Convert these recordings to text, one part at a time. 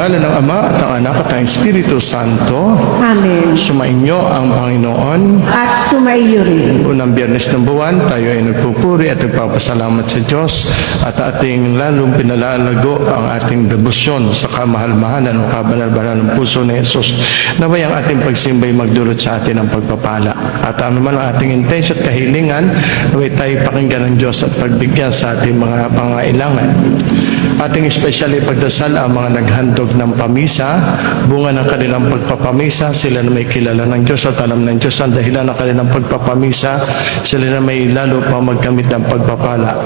ngalan ng Ama at ng Anak at ng Espiritu Santo. Amen. Sumainyo ang Panginoon. At sumaiyo rin. Unang biyernes ng buwan, tayo ay nagpupuri at nagpapasalamat sa Diyos at ating lalong pinalalago ang ating debosyon sa kamahal-mahalan o kabanal-banal ng puso ni Jesus. Naway ang ating pagsimbay magdulot sa atin ng pagpapala. At ano man ang ating intensyon at kahilingan, naway tayo pakinggan ng Diyos at pagbigyan sa ating mga pangailangan. Ating especially pagdasal ang mga naghandog ng pamisa, bunga ng kanilang pagpapamisa, sila na may kilala ng Diyos at alam ng Diyos ang dahilan ng kanilang pagpapamisa, sila na may lalo pa magkamit ng pagpapala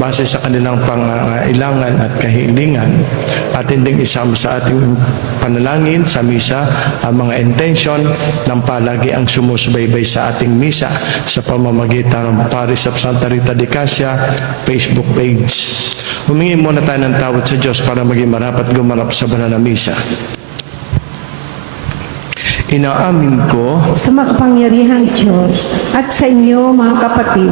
base sa kanilang pangailangan at kahilingan. At hindi isama sa ating panalangin sa misa ang mga intention ng palagi ang sumusubaybay sa ating misa sa pamamagitan ng Paris of Santa Rita de Casia Facebook page. Humingi muna tayo ng tawad sa Diyos para maging marapat gumanap sa banal na misa. Inaamin ko Sa makapangyarihang Diyos at sa inyo mga kapatid,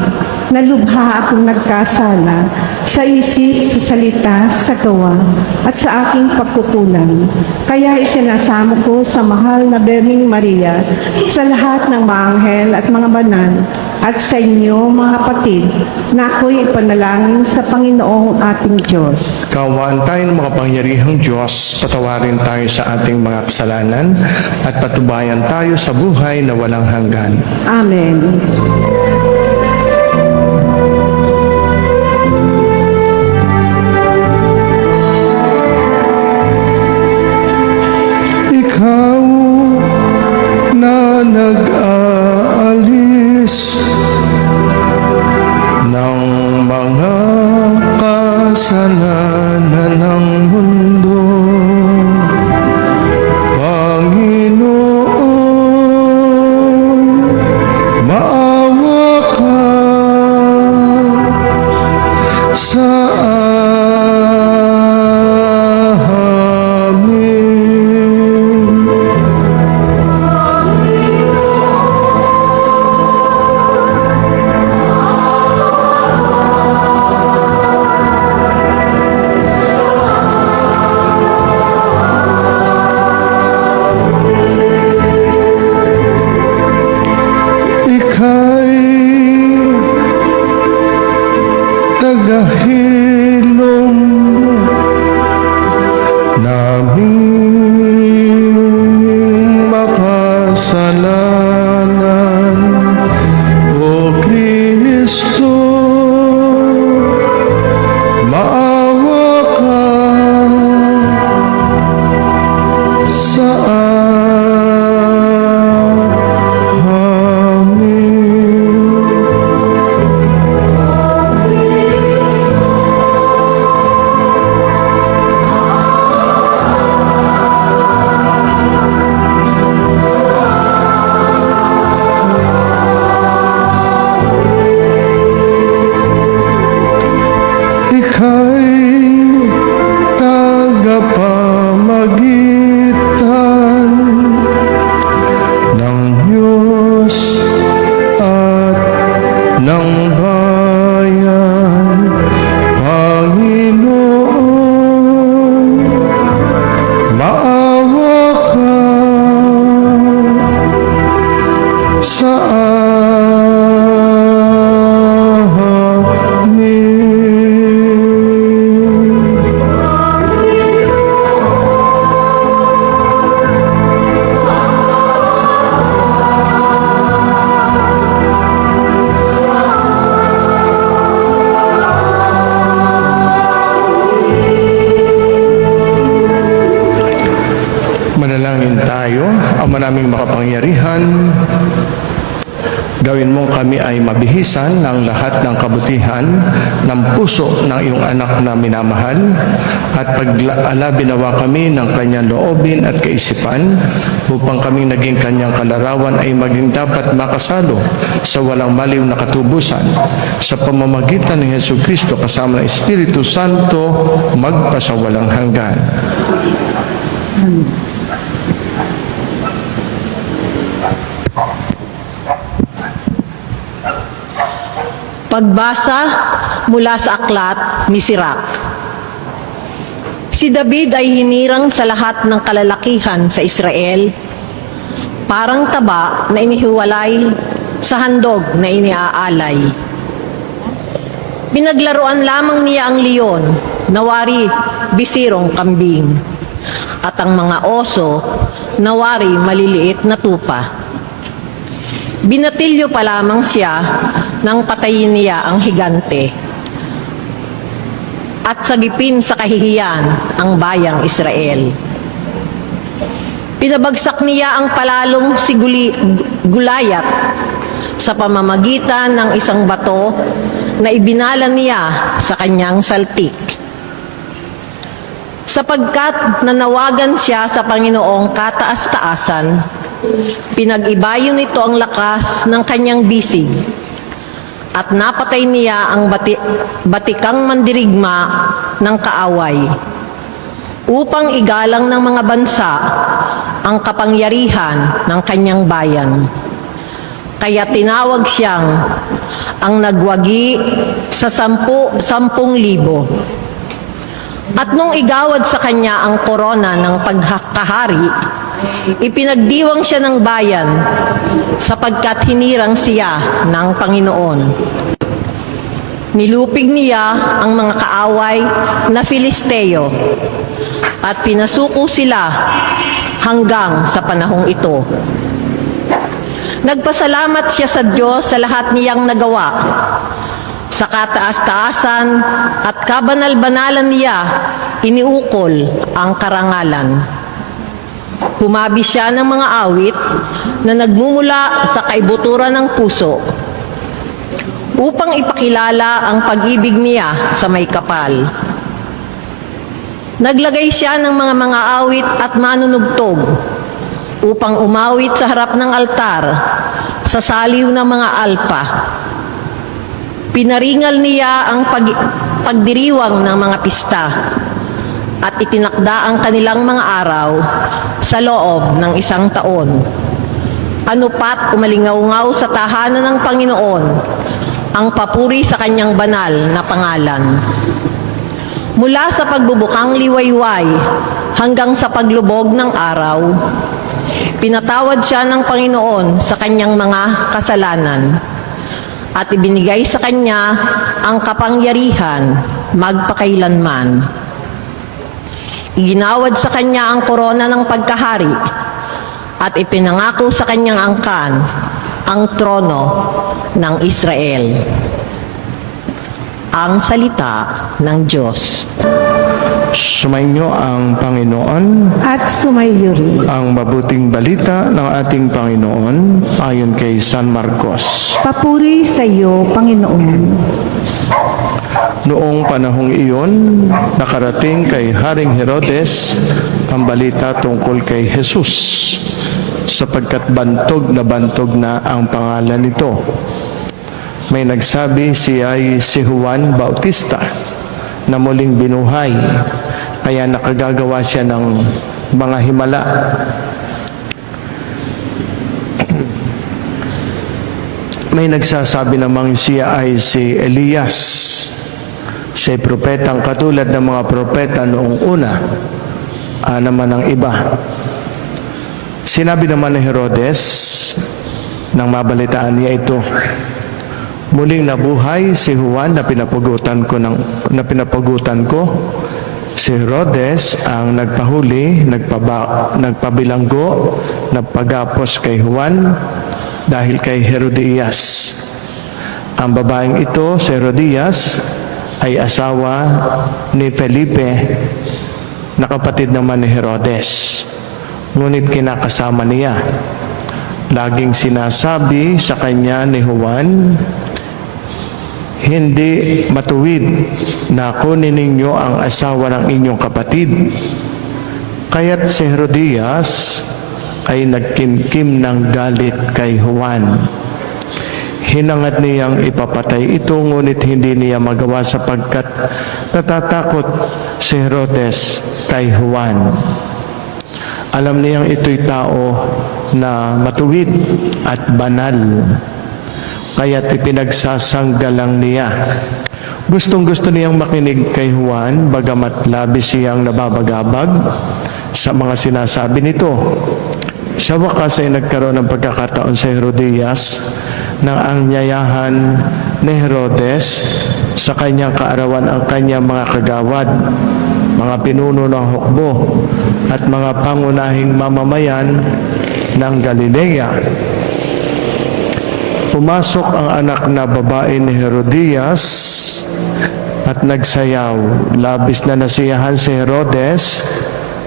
na lubha akong nagkasala sa isip, sa salita, sa gawa, at sa aking pagkukulang. Kaya isinasamo ko sa mahal na Birheng Maria, sa lahat ng mga anghel at mga banal, at sa inyo mga kapatid, na ako'y ipanalangin sa Panginoong ating Diyos. Kawaan tayo ng makapangyarihang Diyos, patawarin tayo sa ating mga kasalanan at patubayan tayo sa buhay na walang hanggan. Amen. Ikaw na nag-aalis ng mga kasalanan ng mundo, Panginoon, maawa ka sa amin. Ika'y tagahilom naming makasalanan, O Kristo, maawa ka sa amin. Ika'y tagapamagitan ng Diyos at ng bayan, Panginoon, maawa ka sa amin. Manalangin tayo. Ama naming makapangyarihan, gawin mong kami ay mabihisan ng lahat ng kabutihan ng puso ng iyong anak na minamahal at pag-ala binawa kami ng kanyang loobin at kaisipan upang kaming naging kanyang kalarawan ay maging dapat makasalo sa walang maliw na katubusan sa pamamagitan ng Hesus Kristo kasama ng Espiritu Santo magpasawalang hanggan. Pagbasa mula sa aklat ni Sirach. Si David ay hinirang sa lahat ng kalalakihan sa Israel, parang taba na inihiwalay sa handog na iniaalay. Pinaglaruan lamang niya ang leon, nawari bisirong kambing, at ang mga oso, nawari maliliit na tupa. Binatilyo pa lamang siya nang patayin niya ang higante, at sagipin sa kahihiyan ang bayang Israel. Pinabagsak niya ang palalong si Gulayat sa pamamagitan ng isang bato na ibinala niya sa kanyang saltik. Sapagkat nanawagan siya sa Panginoong kataas-taasan, pinag-ibayo nito ang lakas ng kanyang bisig, at napatay niya ang batikang mandirigma ng kaaway, upang igalang ng mga bansa ang kapangyarihan ng kanyang bayan. Kaya tinawag siyang ang nagwagi sa 10,000. At nung igawad sa kanya ang korona ng pagkakahari, ipinagdiwang siya ng bayan sapagkat hinirang siya ng Panginoon. Nilupig niya ang mga kaaway na Filisteo at pinasuko sila hanggang sa panahong ito. Nagpasalamat siya sa Diyos sa lahat niyang nagawa. Sa kataas-taasan at kabanal-banalan niya, iniukol ang karangalan. Humabi siya ng mga awit na nagmumula sa kaibuturan ng puso, upang ipakilala ang pag-ibig niya sa may kapal. Naglagay siya ng mga awit at manunugtog, upang umawit sa harap ng altar sa saliw ng mga alpa. Pinaringal niya ang pagdiriwang ng mga pista at itinakda ang kanilang mga araw sa loob ng 1 taon. Ano pat umalingaw-ngaw sa tahanan ng Panginoon ang papuri sa kanyang banal na pangalan. Mula sa pagbubukang liwayway hanggang sa paglubog ng araw, pinatawad siya ng Panginoon sa kanyang mga kasalanan at ibinigay sa kanya ang kapangyarihan magpakailanman. Iginawad sa kanya ang korona ng pagkahari at ipinangako sa kanyang angkan ang trono ng Israel. Ang salita ng Diyos. Sumainyo ang Panginoon. At sumayo rin. Ang mabuting balita ng ating Panginoon ayon kay San Marcos. Papuri sa iyo, Panginoon. Noong panahong iyon, nakarating kay Haring Herodes ang balita tungkol kay Jesus, sapagkat bantog na ang pangalan nito. May nagsabi siya ay si Juan Bautista na muling binuhay, kaya nakagagawa siya ng mga himala. May nagsasabi namang siya ay si Elias, si propetang katulad ng mga propeta noong una, naman ang iba. Sinabi naman ni Herodes, nang mabalitaan niya ito, muling nabuhay si Juan na pinapugutan ko. Si Herodes ang nagpahuli, nagpabilanggo, nagpagapos kay Juan dahil kay Herodias. Ang babaeng ito, si Herodias, ay asawa ni Felipe, na kapatid naman ni Herodes. Ngunit kinakasama niya. Laging sinasabi sa kanya ni Juan, hindi matuwid na kunin ninyo ang asawa ng inyong kapatid. Kaya't si Herodias ay nagkimkim ng galit kay Juan. Hinangad niyang ipapatay ito, ngunit hindi niya magawa sapagkat natatakot si Herodes kay Juan. Alam niyang ito'y tao na matuwid at banal, kaya't ipinagsasanggalang niya Gustong-gusto niyang makinig kay Juan, bagamat labis siyang nababagabag sa mga sinasabi nito. Sa wakas ay nagkaroon ng pagkakataon sa Herodias nang anyayahan ni Herodes sa kanyang kaarawan ang kanyang mga kagawad, mga pinuno ng hukbo at mga pangunahing mamamayan ng Galilea. Pumasok ang anak na babae ni Herodias at nagsayaw. Labis na nasiyahan si Herodes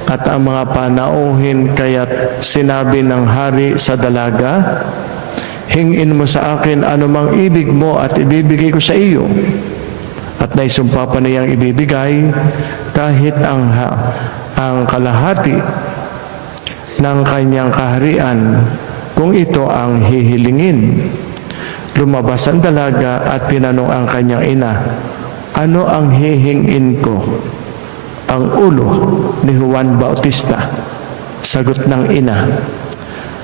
at ang mga panauhin, kaya't sinabi ng hari sa dalaga, "Hingin mo sa akin anumang ibig mo at ibibigay ko sa iyo." At naisumpa pa niyang ibibigay kahit ang kalahati ng kanyang kaharian kung ito ang hihilingin. Lumabas ang dalaga at tinanong ang kanyang ina, "Ano ang hihingin ko?" "Ang ulo ni Juan Bautista," sagot ng ina.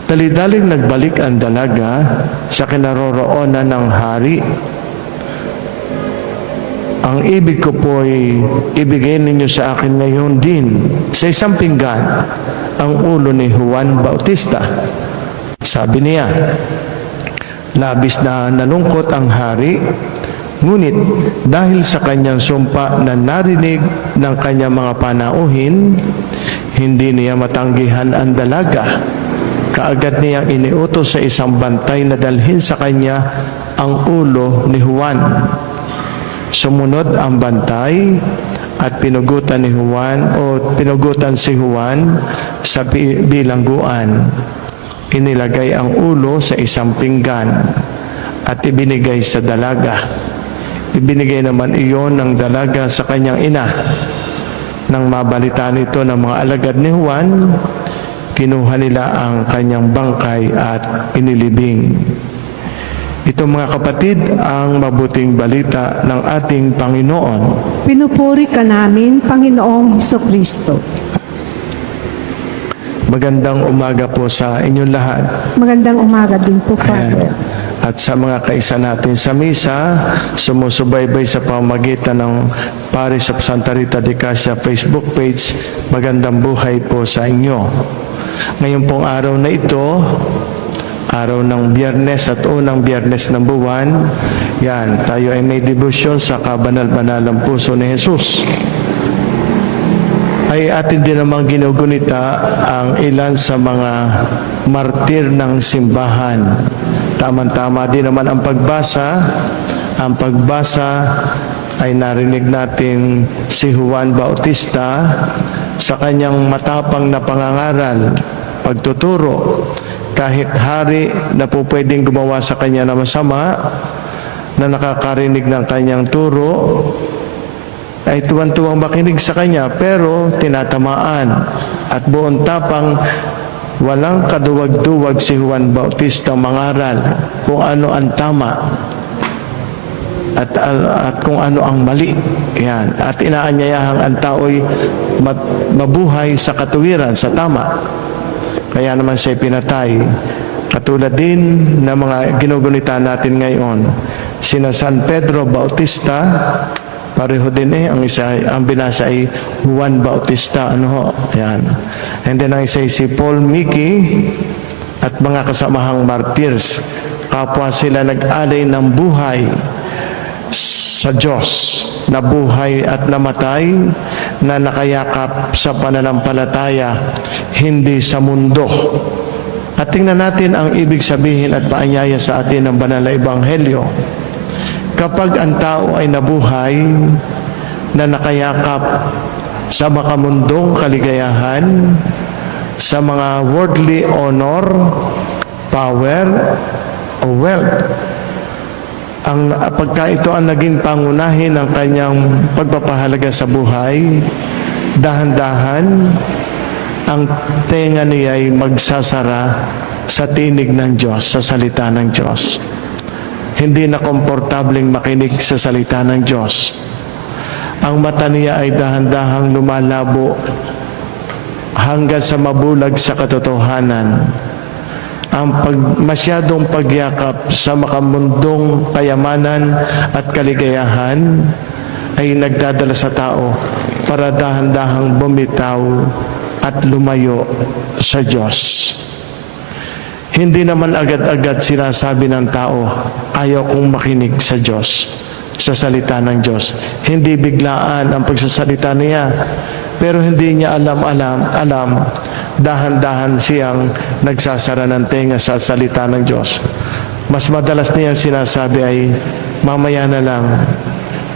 Dali-daling nagbalik ang dalaga sa kinaroroonan ng hari. "Ang ibig ko po'y ibigay ninyo sa akin ngayon din sa isang pinggan ang ulo ni Juan Bautista," sabi niya. Labis na nalungkot ang hari, ngunit dahil sa kanyang sumpa na narinig ng kanyang mga panauhin, hindi niya matanggihan ang dalaga. Kaagad niyang iniutos sa isang bantay na dalhin sa kanya ang ulo ni Juan. Sumunod ang bantay at pinugutan si Juan sa bilangguan. Inilagay ang ulo sa isang pinggan at ibinigay sa dalaga. Ibinigay naman iyon ng dalaga sa kanyang ina. Nang mabalitaan ito ng mga alagad ni Juan, kinuha nila ang kanyang bangkay at inilibing. Ito, mga kapatid, ang mabuting balita ng ating Panginoon. Pinupuri ka namin, Panginoong Hesukristo. Magandang umaga po sa inyong lahat. Magandang umaga din po, Father. At sa mga kaisa natin sa misa, sumusubaybay sa pamamagitan ng Parish of Santa Rita de Casia Facebook page, magandang buhay po sa inyo. Ngayon pong araw na ito, araw ng Biyernes at unang Biyernes ng buwan, yan, tayo ay may debosyon sa kabanal-banalang puso ni Jesus. Ay atin din namang ginugunita ang ilan sa mga martir ng simbahan. Tama-tama din naman ang pagbasa. Ang pagbasa ay narinig natin si Juan Bautista sa kanyang matapang na pangangaral, pagtuturo. Kahit hari na po pwedeng gumawa sa kanya na masama, na nakakarinig ng kanyang turo, ay tuwan-tuwang makinig sa kanya, pero tinatamaan. At buong tapang, walang kaduwag-duwag si Juan Bautista mangaral kung ano ang tama at kung ano ang mali. Yan. At inaanyayahang ang tao'y mabuhay sa katuwiran, sa tama. Kaya naman siya pinatay. Katulad din ng mga ginugunita natin ngayon, sina San Pedro Bautista, pareho din ang binasa ay Juan Bautista, ayan. And then ang isa ay si Paul Miki at mga kasamahang martyrs. Kapwa sila nag-alay ng buhay sa Diyos, na buhay at namatay, na nakayakap sa pananampalataya, hindi sa mundo. At tingnan natin ang ibig sabihin at paanyaya sa atin ng banal na ebanghelyo. Kapag ang tao ay nabuhay na nakayakap sa makamundong kaligayahan, sa mga worldly honor, power, o wealth, pagka ito ang naging pangunahin ng kanyang pagpapahalaga sa buhay, dahan-dahan ang tenga niya ay magsasara sa tinig ng Diyos, sa salita ng Diyos. Hindi na komportableng makinig sa salita ng Diyos. Ang mata niya ay dahan-dahang lumalabo hanggang sa mabulag sa katotohanan. ang masyadong pagyakap sa makamundong kayamanan at kaligayahan ay nagdadala sa tao para dahan-dahang bumitaw at lumayo sa Diyos. Hindi naman agad-agad sinasabi ng tao, ayaw kong makinig sa Diyos, sa salita ng Diyos. Hindi biglaan ang pagsasalita niya, pero hindi niya alam, dahan-dahan siyang nagsasara ng tenga sa salita ng Diyos. Mas madalas niyang sinasabi ay, mamaya na lang,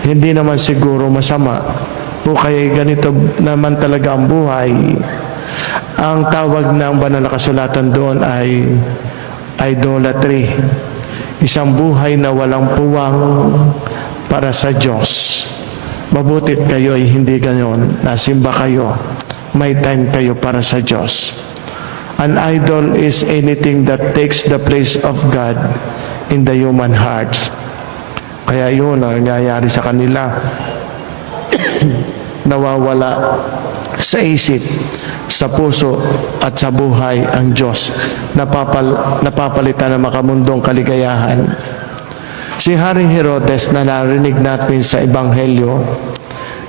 hindi naman siguro masama, o kaya ganito naman talaga ang buhay. Ang tawag ng banal na kasulatan doon ay idolatry. Isang buhay na walang puwang para sa Diyos. Mabutit kayo ay hindi gayon. Nasimba kayo. May time kayo para sa Diyos. An idol is anything that takes the place of God in the human heart. Kaya yun ang nangyayari sa kanila. Nawawala sa isip, sa puso at sa buhay ang Diyos. Napapalitan ng makamundong kaligayahan. Si Haring Herodes na narinig natin sa Ebanghelyo,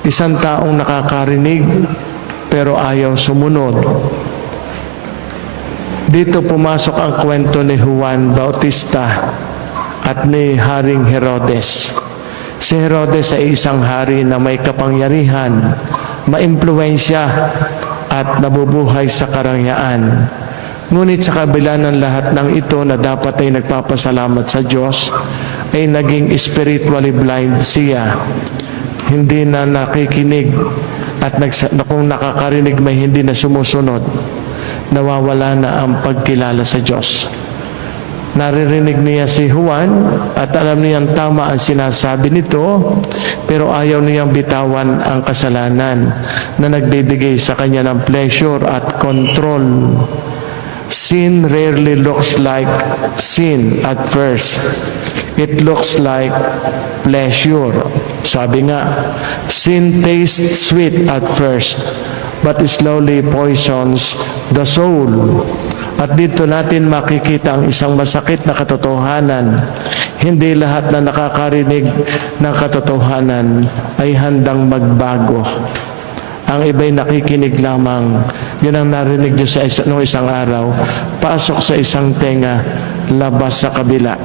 isang taong nakakarinig pero ayaw sumunod. Dito pumasok ang kwento ni Juan Bautista at ni Haring Herodes. Si Herodes ay isang hari na may kapangyarihan, maimpluwensya at nabubuhay sa karangyaan. Ngunit sa kabila ng lahat ng ito na dapat ay nagpapasalamat sa Diyos, ay naging spiritually blind siya. Hindi na nakikinig at kung nakakarinig may hindi na sumusunod. Nawawala na ang pagkilala sa Diyos. Naririnig niya si Juan at alam niyang tama ang sinasabi nito, pero ayaw niyang bitawan ang kasalanan na nagbibigay sa kanya ng pleasure at control. Sin rarely looks like sin at first. It looks like pleasure. Sabi nga, sin tastes sweet at first, but slowly poisons the soul. At dito natin makikita ang isang masakit na katotohanan. Hindi lahat na nakakarinig ng katotohanan ay handang magbago. Ang iba'y nakikinig lamang. Yun ang narinig niyo sa isang araw. Pasok sa isang tenga, labas sa kabila.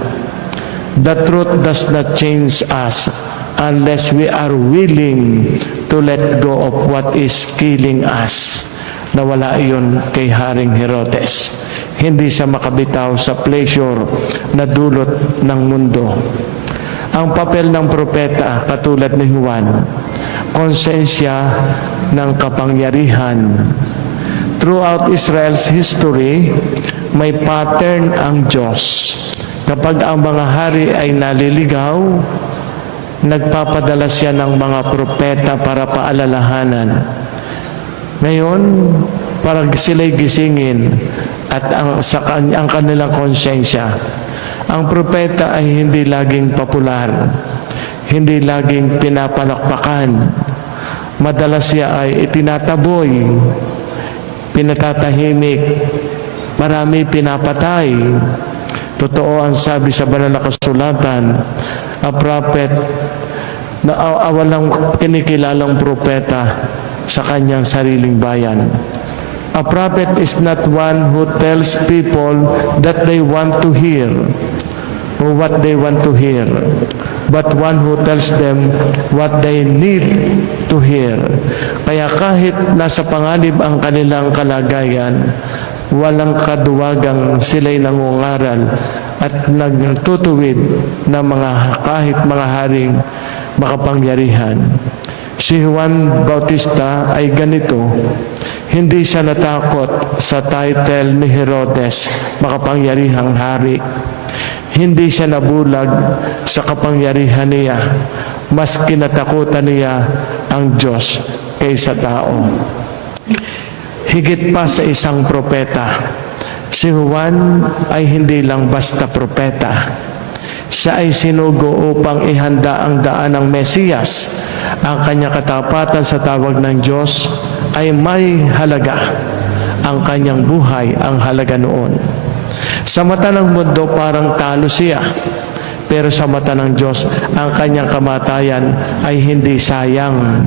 The truth does not change us unless we are willing to let go of what is killing us. Nawala iyon kay Haring Herodes. Hindi siya makabitaw sa pleasure na dulot ng mundo. Ang papel ng propeta, katulad ni Juan, konsensya ng kapangyarihan. Throughout Israel's history, may pattern ang Diyos. Kapag ang mga hari ay naliligaw, nagpapadala siya ng mga propeta para paalalahanan. Ngayon, para sila'y gisingin at ang kanilang konsensya. Ang propeta ay hindi laging popular, hindi laging pinapalakpakan. Madalas siya ay itinataboy, pinatatahimik, marami pinapatay. Totoo ang sabi sa banal na kasulatan, a prophet na walang kinikilalang propeta sa kanyang sariling bayan. A prophet is not one who tells people that they want to hear or what they want to hear, but one who tells them what they need to hear. Kaya kahit nasa panganib ang kanilang kalagayan, walang kaduwagang sila'y nangungaral at nagtutuwid ng kahit mga haring makapangyarihan. Si Juan Bautista ay ganito. Hindi siya natakot sa title ni Herodes, makapangyarihang hari. Hindi siya nabulag sa kapangyarihan niya. Mas kinatakutan niya ang Diyos kaysa tao. Higit pa sa isang propeta, si Juan ay hindi lang basta propeta. Siya ay sinugo upang ihanda ang daan ng Mesiyas. Ang kanyang katapatan sa tawag ng Diyos ay may halaga. Ang kanyang buhay ang halaga noon. Sa mata ng mundo, parang talo siya. Pero sa mata ng Diyos, ang kanyang kamatayan ay hindi sayang.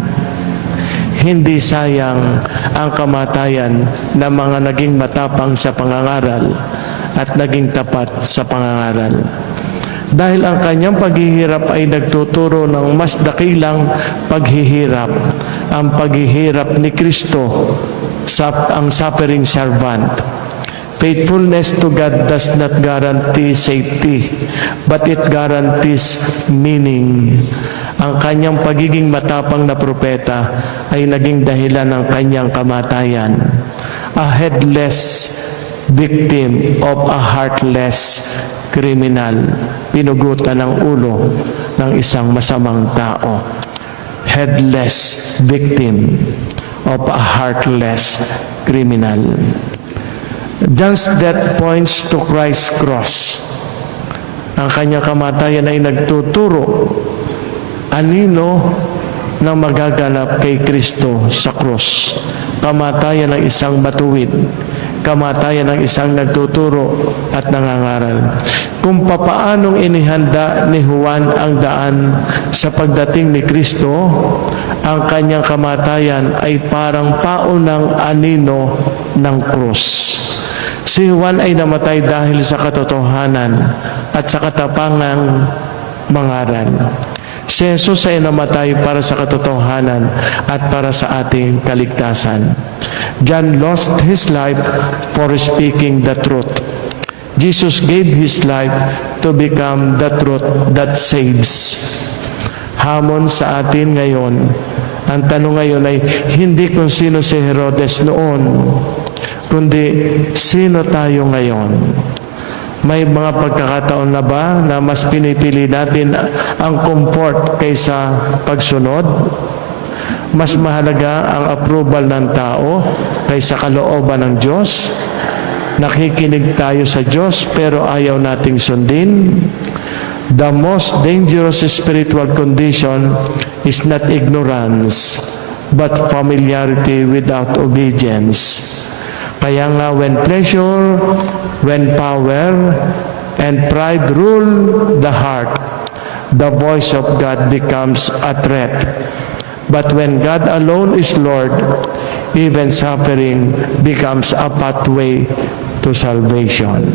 Hindi sayang ang kamatayan ng mga naging matapang sa pangangaral at naging tapat sa pangangaral. Dahil ang kanyang paghihirap ay nagtuturo ng mas dakilang paghihirap, ang paghihirap ni Kristo, ang suffering servant. Faithfulness to God does not guarantee safety, but it guarantees meaning. Ang kanyang pagiging matapang na propeta ay naging dahilan ng kanyang kamatayan. A headless victim of a heartless criminal. Pinugutan ng ulo ng isang masamang tao. Headless victim of a heartless criminal. John's death points to Christ's cross. Ang kanyang kamatayan ay nagtuturo anino ng magaganap kay Kristo sa cross. Kamatayan ng isang matuwid. Kamatayan ng isang nagtuturo at nangangaral. Kung papaanong inihanda ni Juan ang daan sa pagdating ni Kristo, ang kanyang kamatayan ay parang paunang anino ng krus. Si Juan ay namatay dahil sa katotohanan at sa katapangang mangaral. Si Jesus ay namatay para sa katotohanan at para sa ating kaligtasan. John lost his life for speaking the truth. Jesus gave his life to become the truth that saves. Hamon sa atin ngayon, ang tanong ngayon ay hindi kung sino si Herodes noon, kundi sino tayo ngayon. May mga pagkakataon na ba na mas pinipili natin ang comfort kaysa pagsunod? Mas mahalaga ang approval ng tao kaysa kalooban ng Diyos? Nakikinig tayo sa Diyos pero ayaw nating sundin? The most dangerous spiritual condition is not ignorance, but familiarity without obedience. Kaya nga when pleasure, when power, and pride rule the heart, the voice of God becomes a threat. But when God alone is Lord, even suffering becomes a pathway to salvation.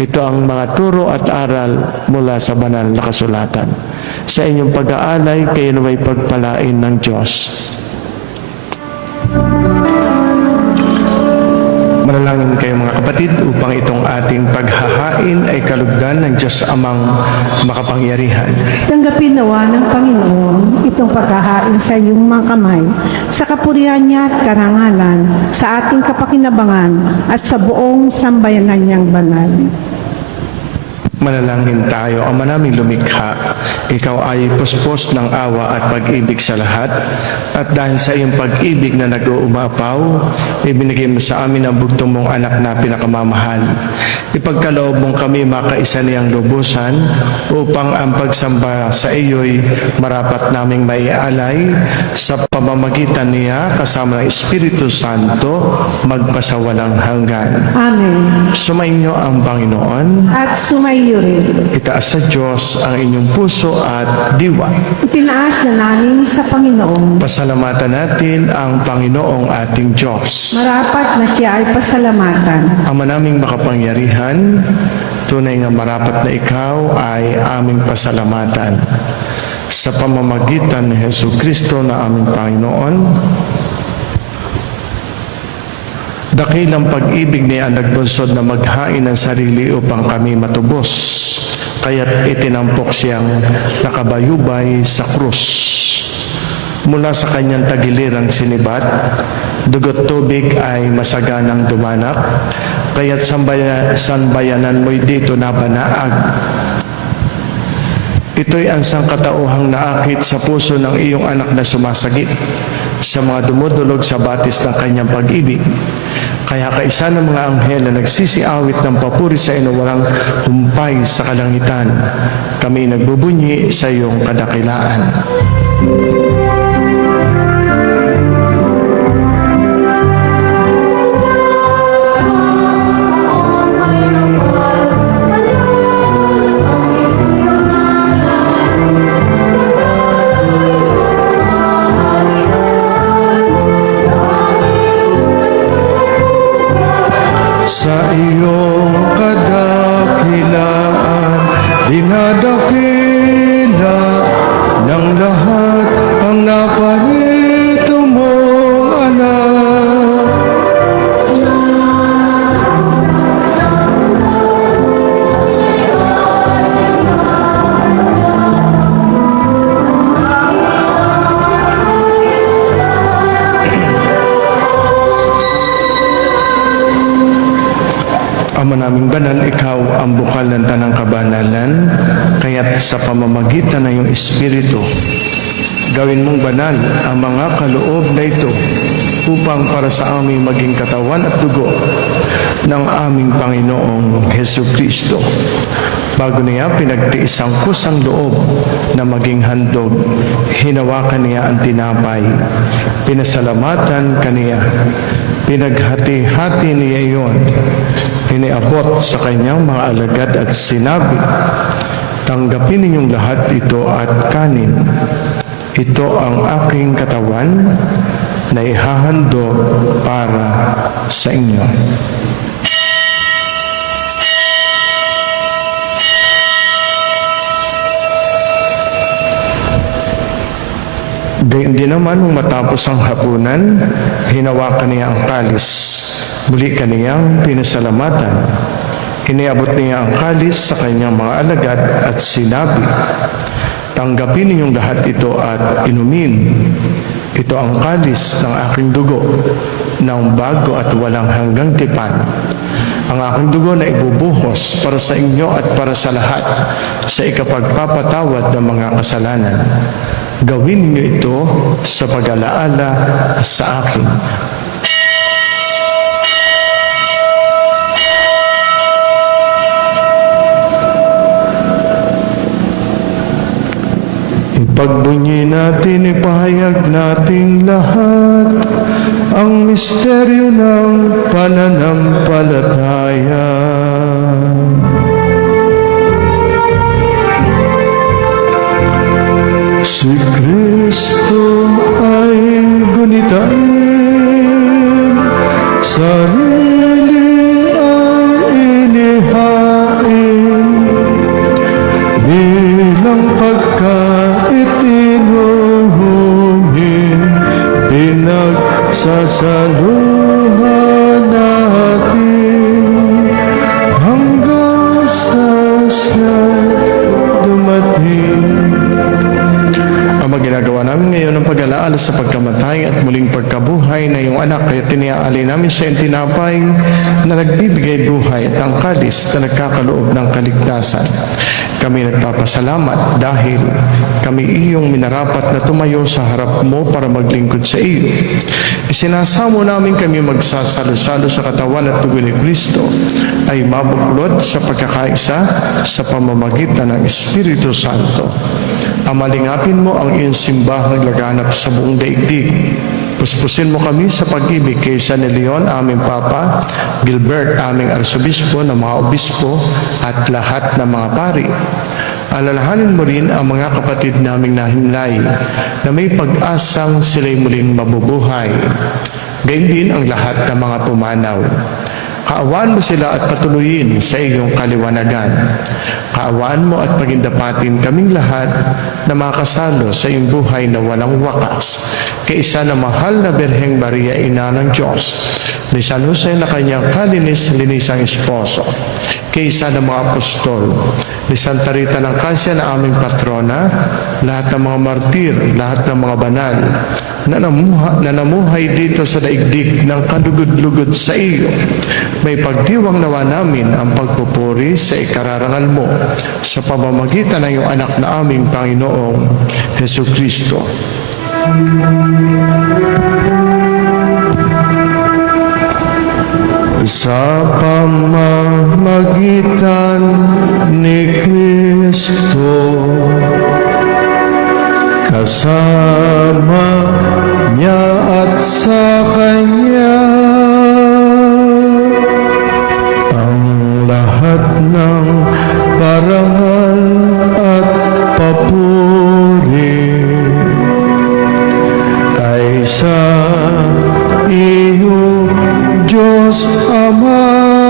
Ito ang mga turo at aral mula sa banal na kasulatan. Sa inyong pag-aalay, kayo naway pagpalain ng Diyos. Manalangin kayo mga kapatid upang itong ating paghahain ay kalugdan ng Diyos Amang makapangyarihan. Tanggapin nawa ng Panginoon itong paghahain sa iyong mga kamay, sa kapurihan niya at karangalan, sa ating kapakinabangan at sa buong sambayanan niyang banal. Manalangin tayo, Ama naming lumikha, ikaw ay puspos ng awa at pag-ibig sa lahat, at dahil sa iyong pag-ibig na nag-uumapaw, ibinigay mo sa amin ang bugtong mong anak na pinakamamahal. Ipagkaloob mong kami makaisa niyang lubusan upang ang pagsamba sa iyo'y marapat naming maialay sa pamamagitan niya kasama ng Espiritu Santo magpasawalang hanggan. Amen. Sumainyo ang Panginoon. At sumayo rin. Itaas sa Diyos ang inyong puso at diwa. Itinaas na namin sa Panginoon. Pasalamatan natin ang Panginoong ating Diyos. Marapat na siya ay pasalamatan. Ama naming makapangyarihan, tunay nga marapat na ikaw ay aming pasalamatan. Sa pamamagitan ni Hesus Kristo na aming Panginoon, dakilang pag-ibig niya ang nagbunsod na maghain ng sarili upang kami matubos. Kaya't itinampok siyang nakabayubay sa krus. Mula sa kanyang tagilirang sinibat, dugot tubig ay masaganang dumanak, kaya't sanbayanan mo'y dito nabanaag. Ito'y ang sangkatauhang naakit sa puso ng iyong anak na sumasagip sa mga dumudulog sa batis ng kanyang pag-ibig. Kaya kaisa ng mga anghel na nagsisiawit ng papuri sa iyo walang humpay sa kalangitan, kami nagbubunyi sa iyong kadakilaan. sa iyong kadakilaan, dinadakila ng lahat ang naparito mong anak. Ama naming banal, ikaw ang bukal ng tanang kabanalan, kaya't sa pamamagitan ng iyong Espiritu, gawin mong banal ang mga kaloob na ito upang para sa aming maging katawan at dugo ng aming Panginoong Hesu Kristo. Bago niya pinagtiis ang kusang loob na maging handog, hinawakan niya ang tinapay, pinasalamatan kaniya, pinaghati-hati niya iyon, iniabot sa kanyang mga alagad at sinabi, tanggapin ninyong lahat ito at kanin. Ito ang aking katawan na ihahandog para sa inyo. Gayon din naman nung matapos ang hapunan, hinawakan niya ang kalis. Muli kaniyang pinasalamatan. Iniabot niya ang kalis sa kanyang mga alagad at sinabi, tanggapin ninyong lahat ito at inumin. Ito ang kalis ng aking dugo, ng bago at walang hanggang tipan. Ang aking dugo na ibubuhos para sa inyo at para sa lahat sa ikapagpapatawad ng mga kasalanan. Gawin niyo ito sa pag-alaala sa akin. Ipagbunyi natin, ipahayag nating lahat ang misteryo ng pananampalataya. Si Kristo ay gunitain, sarili ay inihain, bilang pagkaitinuhungin, pinagsasaluhan natin, hanggang sa siya'y dumating. Ang ginagawa namin ngayon ng pag-alaala sa pagkamatay at muling pagkabuhay na iyong anak, kaya tiniaalay namin sa iyong tinapay na nagbibigay buhay at ang kalis na nagkakaloob ng kaligtasan. Kami nagpapasalamat dahil kami iyong minarapat na tumayo sa harap mo para maglingkod sa iyo. Isinasamo namin kami magsasalo-salo sa katawan at dugo ni Kristo ay mabuklod sa pagkakaisa sa pamamagitan ng Espiritu Santo. Amalingapin mo ang iyong simbahang laganap sa buong daigdig. Puspusin mo kami sa pag-ibig kay San Leon, aming Papa, Gilbert, aming Arsobispo, ng mga obispo, at lahat ng mga pari. Alalahanin mo rin ang mga kapatid naming nahimlay na may pag-asang sila'y muling mabubuhay. Gayun din ang lahat ng mga pumanaw. Kaawaan mo sila at patuloyin sa iyong kaliwanagan. Kaawaan mo at pagindapatin kaming lahat na makasalo sa iyong buhay na walang wakas. Kaisa na mahal na Birheng Maria, Ina ng Diyos, ni San Jose na kanyang kalinis-linisang esposo, kaisa ng mga apostol, ni Santa Rita ng Cassia na aming patrona, lahat ng mga martir, lahat ng mga banal, na namuhay dito sa daigdig ng kalugod-lugod sa iyo. May pagdiwang nawa namin ang pagpupuri sa ikararangal mo sa pamamagitan ng iyong anak na aming Panginoong Hesu Kristo. Sa pamamagitan ni Kristo, kasama niya at sa Kanya, ang lahat ng parangal at papuri ay sa iyo, Diyos Ama.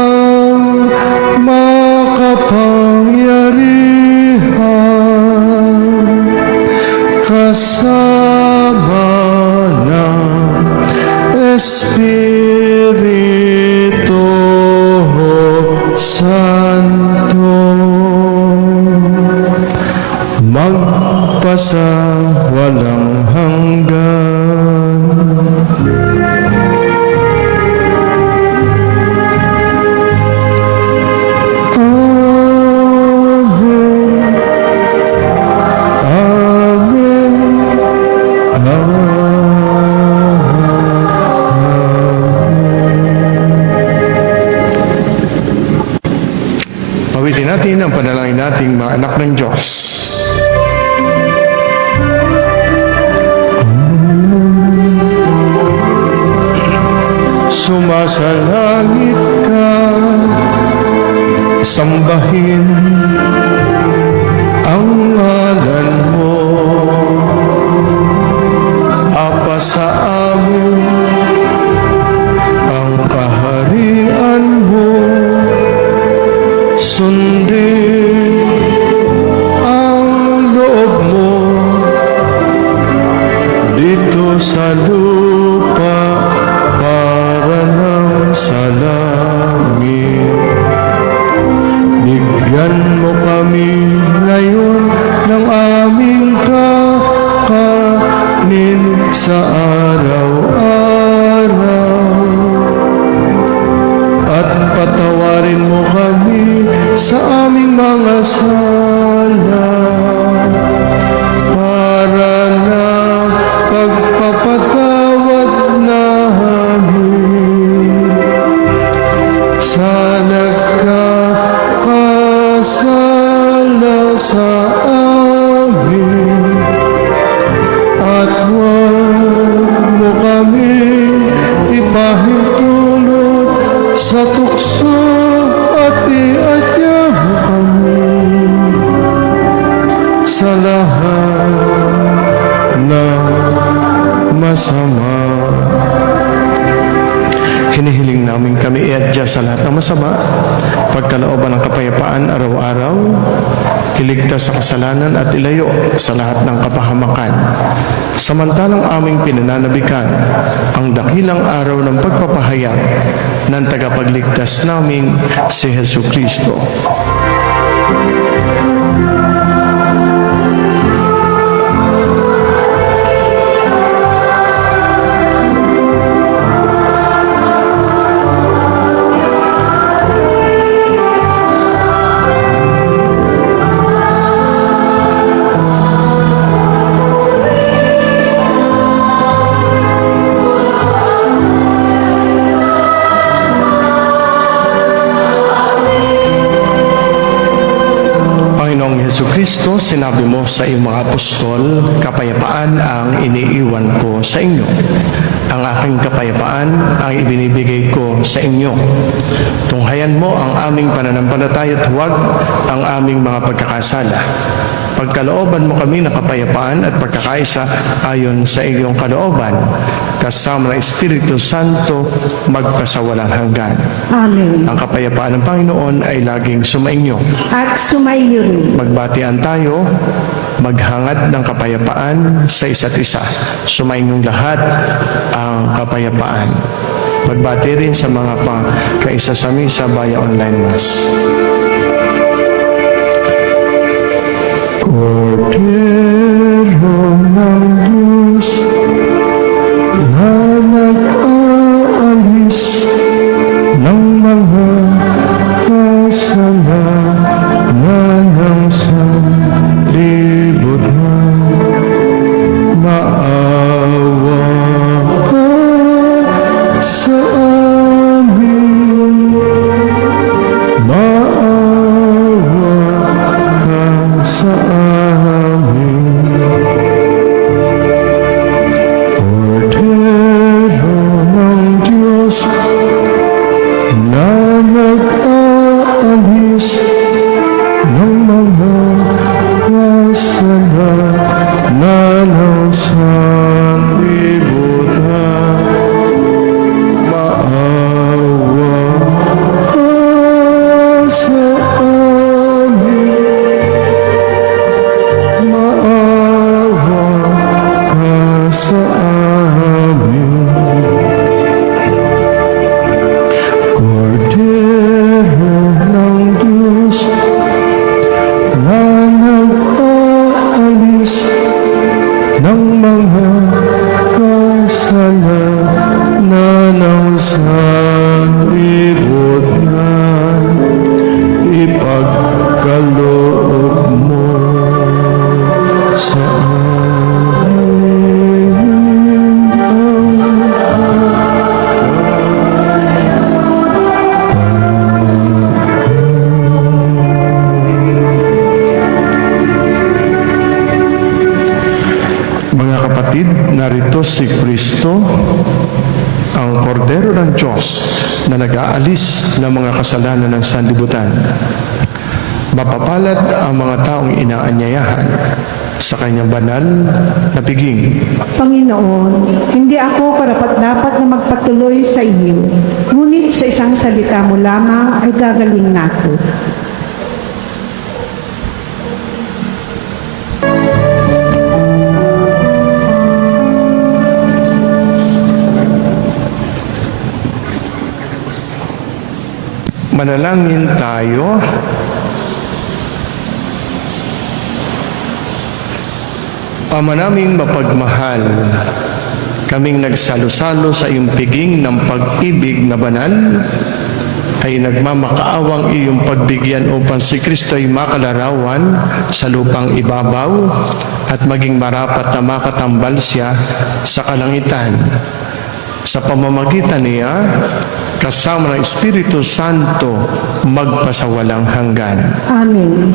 kapangyarihan, kasama ng Espiritu Santo, magpasa walang hanggan. Pawitin natin ang panalangin nating mga anak ng Diyos. Sumasalangit ka, sambahin ang ngalan mo, Apa sa amin ang kaharian mo, sundin ang loob mo dito sa lupa para ng sa langit. Bigyan mo kami ngayon ng aming kakanin sa araw-araw, at patawarin mo kami sa aming mga sala, para ng pagpapatawad namin sa nagkakasala sa amin, at huwag mo kaming ipahintulot sa tukso, at iadya mo kami sa lahat ng masama. Hinihiling namin kami iadya sa lahat ng masama, pagkalooban ng kapayapaan araw-araw, iligtas sa kasalanan at ilayo sa lahat ng kapahamakan. Samantalang aming pinananabikan ang dakilang araw ng pagpapahayag ng tagapagligtas naming si Hesu Kristo. Jesucristo, sinabi mo sa iyong mga apostol, kapayapaan ang iniiwan ko sa inyo. Ang aking kapayapaan ang ibinibigay ko sa inyo. Tunghayan mo ang aming pananampalataya at huwag ang aming mga pagkakasala. Pagkalooban mo kami ng kapayapaan at pagkakaisa ayon sa iyong kalooban, kasama ng Espiritu Santo, magpasawalang hanggan. Amen. Ang kapayapaan ng Panginoon ay laging sumainyo. At sumayo rin. Magbatian tayo, maghangad ng kapayapaan sa isa't isa. Sumainyong lahat ang kapayapaan. Magbati rin sa mga kaisa sa misa via online mass. Kordero ng Diyos na nag-aalis ng mga kasalanan ng sanlibutan, maawa ka sa amin, maawa ka sa amin. Kordero ng Diyos na nag-aalis ng mga kasalanan ng sanlibutan, maawa ka sa amin. palibot na ipagkaloob mo sa amin Mga kapatid, narito si Kristo, ang kordero ng Diyos na nag-aalis ng mga kasalanan ng sanlibutan. Mapapalad ang mga taong inaanyayahan sa kanyang banal na piging. Panginoon, hindi ako karapat-dapat na magpatuloy sa iyo, ngunit sa isang salita mo lamang ay gagaling na ako. Manalangin tayo. Ama naming mapagmahal, kaming nagsalo-salo sa iyong piging ng pag-ibig na banal, ay nagmamakaawang iyong pagbigyan upang si Kristo ay makalarawan sa lupang ibabaw at maging marapat na makatambal siya sa kalangitan. Sa pamamagitan niya, kasama ng Espiritu Santo, magpasawalang hanggan. Amen.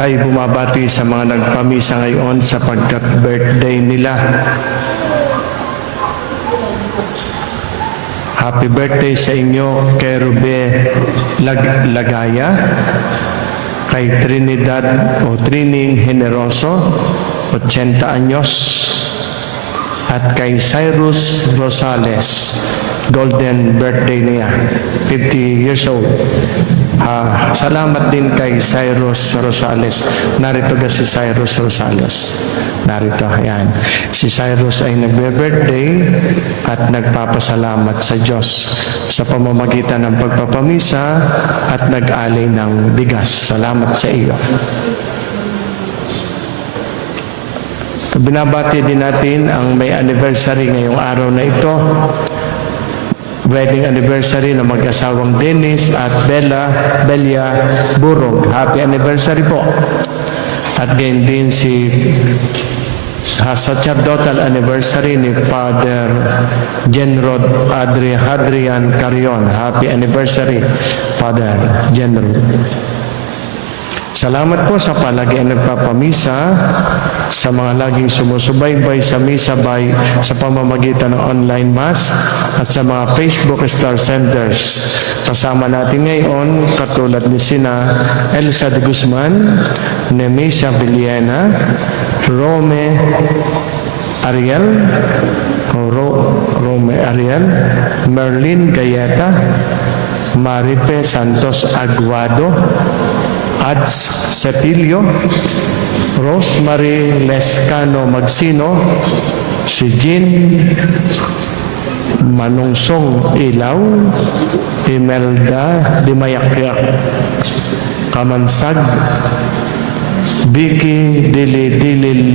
Tayo bumabati sa mga nagpamisa ngayon sapagkat birthday nila. Happy birthday sa inyo, kay Rube Lagaya, kay Trinidad o Trining Generoso, 80 anyos, at kay Cyrus Rosales, golden birthday niya, 50 years old. Salamat din kay Cyrus Rosales. Narito ka si Cyrus Rosales. Narito, yan. Si Cyrus ay nagbe-birthday at nagpapasalamat sa Diyos sa pamamagitan ng pagpapamisa at nag-alay ng bigas. Salamat sa iyo. Binabati din natin ang may anniversary ngayong araw na ito. Wedding anniversary ng mag-asawang Dennis at Belia Burog. Happy anniversary po. At gayon din si sacerdotal anniversary ni Father Genrod Hadrian Carion. Happy anniversary, Father Genrod. Salamat po sa palagian nagpapamisa, sa mga laging sumusubaybay sa misa sa pamamagitan ng online mass at sa mga Facebook Star Centers. Kasama natin ngayon katulad ni sina Elsa de Guzman, Nemesha Villena, Rome Ariel, Merlin Gayeta, Marife Santos Aguado, Ads Sepilio, Rosemary Lescano Magsino, si Jean Manungsong Ilaw, Imelda Dimayakyak Kamansag, Vicky Dili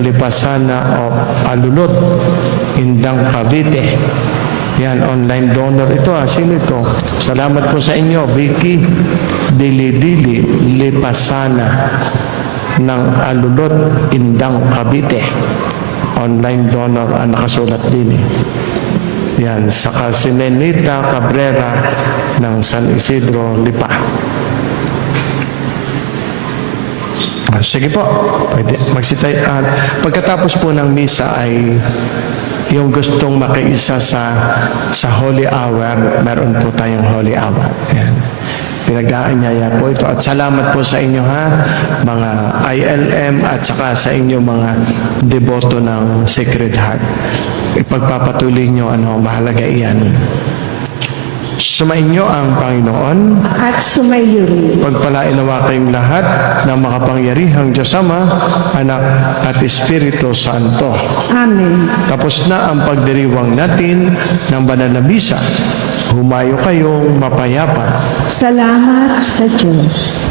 Lipasana o Alulot, Indang Cavite. Yan, online donor ito. Sino ito? Salamat po sa inyo, Vicky Dili Lipasana ng Alulot, Indang Cavite. Online donor ang nakasulat din. Yan, saka si Nenita Cabrera ng San Isidro, Lipa. Sige po, pwede magsitay. Pagkatapos po ng misa ay yung gustong makiisa sa Holy Hour, meron po tayong Holy Hour. Ayan. Pinag-aanyaya po ito. At salamat po sa inyo mga ILM at saka sa inyo mga deboto ng Sacred Heart. Ipagpapatuloy nyo mahalaga iyan. Sumainyo ang Panginoon At sumayo rin. pagpalain nawa kayong lahat ng makapangyarihang Diyos Ama, Anak at Espiritu Santo. Amen. Tapos na ang pagdiriwang natin ng banal na misa. Humayo kayong mapayapa. Salamat sa Diyos.